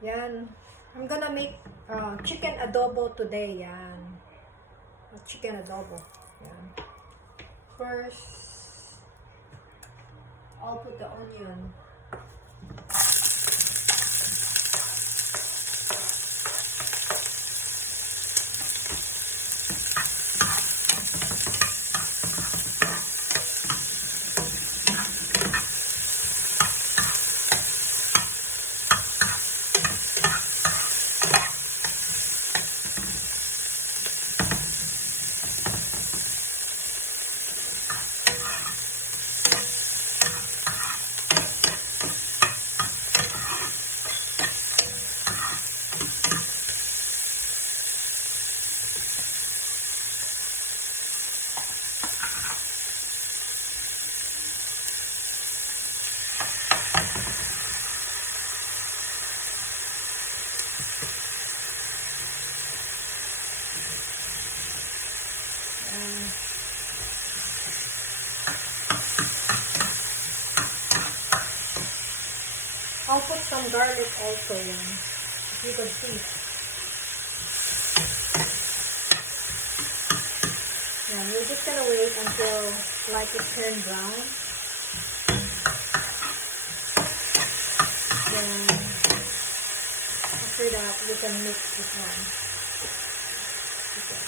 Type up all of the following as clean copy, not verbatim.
Yan. I'm gonna make chicken adobo today. Yan. Chicken adobo. Yan. First, I'll put the onion. I'll put some garlic also, yan. If you can see. Yan, we're just gonna wait until like it turns brown. Then after that, we can mix this one. Okay.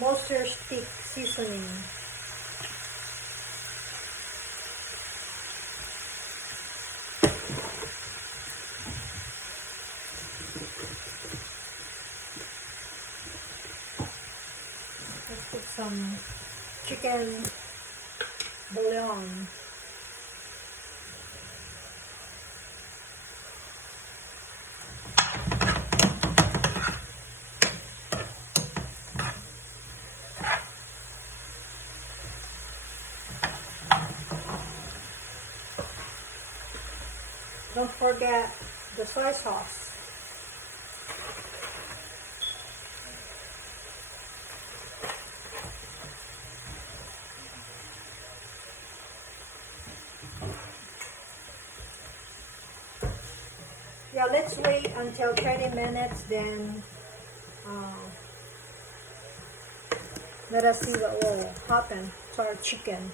Monster stick seasoning. Let's put some chicken bouillon. Don't forget the soy sauce. Yeah, let's wait until 30 minutes, then let us see what will happen to our chicken.